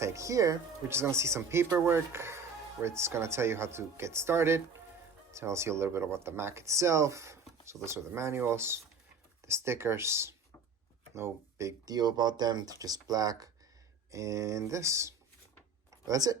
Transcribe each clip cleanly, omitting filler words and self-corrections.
inside here, we're just gonna see some paperwork where it's gonna tell you how to get started. Tells you a little bit about the Mac itself. So those are the manuals, the stickers. No big deal about them, they're just black. And this. That's it.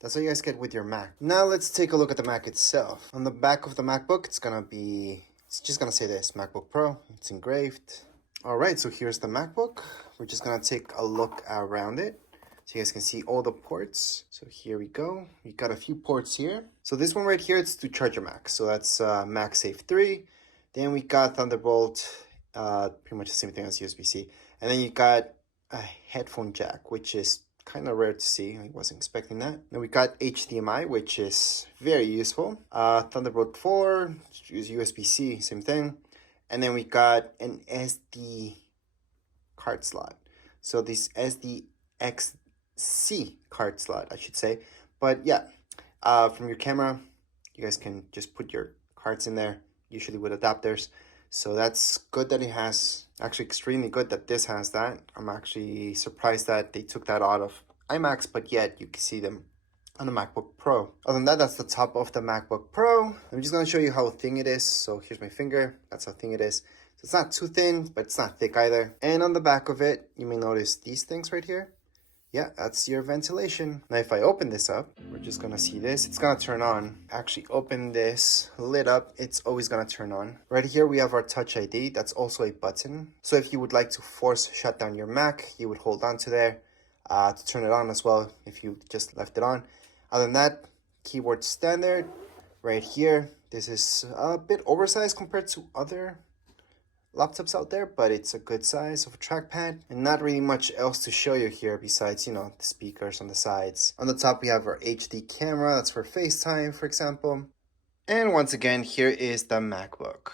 That's what you guys get with your Mac. Now let's take a look at the Mac itself. On the back of the MacBook, it's just gonna say this, MacBook Pro. It's engraved. All right, so here's the MacBook. We're just gonna take a look around it so you guys can see all the ports. So here we go. We got a few ports here. So this one right here, it's to charge your Mac. So that's MagSafe 3. Then we got Thunderbolt, pretty much the same thing as USB-C. And then you got a headphone jack, which is kind of rare to see. I wasn't expecting that. Then we got HDMI, which is very useful. Thunderbolt 4, USB-C, same thing. And then we got an SD card slot. So this SDXC card slot, I should say. But yeah, from your camera, you guys can just put your cards in there, usually with adapters. So that's good that it has, actually extremely good that this has that. I'm actually surprised that they took that out of iMacs, but yet you can see them on the MacBook Pro. Other than that, that's the top of the MacBook Pro. I'm just gonna show you how thin it is. So here's my finger, that's how thin it is. So it's not too thin, but it's not thick either. And on the back of it, you may notice these things right here. Yeah, that's your ventilation. Now, if I open this up, we're just gonna see this. It's gonna turn on. Actually open this lid up, it's always gonna turn on. Right here, we have our Touch ID. That's also a button. So if you would like to force shut down your Mac, you would hold on to there to turn it on as well if you just left it on. Other than that, keyboard standard. Right here, this is a bit oversized compared to other laptops out there, but it's a good size of a trackpad, and not really much else to show you here besides, you know, the speakers on the sides. On the top, we have our HD camera. That's for FaceTime, for example. And once again, here is the MacBook.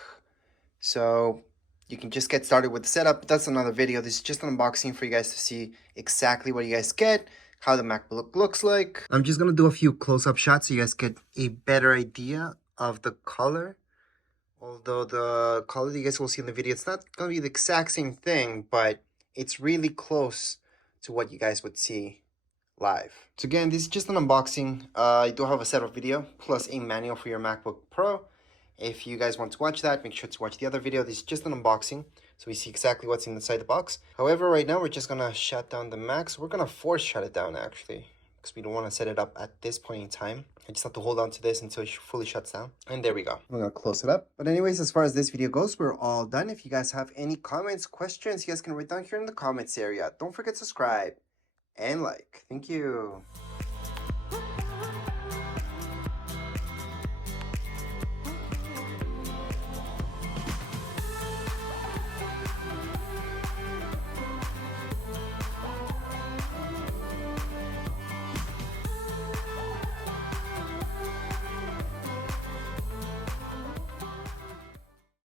So you can just get started with the setup. That's another video. This is just an unboxing for you guys to see exactly what you guys get, how the MacBook looks like. I'm just gonna do a few close-up shots so you guys get a better idea of the color. Although the color you guys will see in the video, it's not going to be the exact same thing, but it's really close to what you guys would see live. So again, this is just an unboxing. I do have a setup video plus a manual for your MacBook Pro. If you guys want to watch that, make sure to watch the other video. This is just an unboxing, so we see exactly what's inside the box. However, right now we're just going to shut down the Mac. So we're going to force shut it down, actually, because we don't want to set it up at this point in time. I just have to hold on to this until it fully shuts down. And there we go. I'm going to close it up. But anyways, as far as this video goes, we're all done. If you guys have any comments, questions, you guys can write down here in the comments area. Don't forget to subscribe and like. Thank you.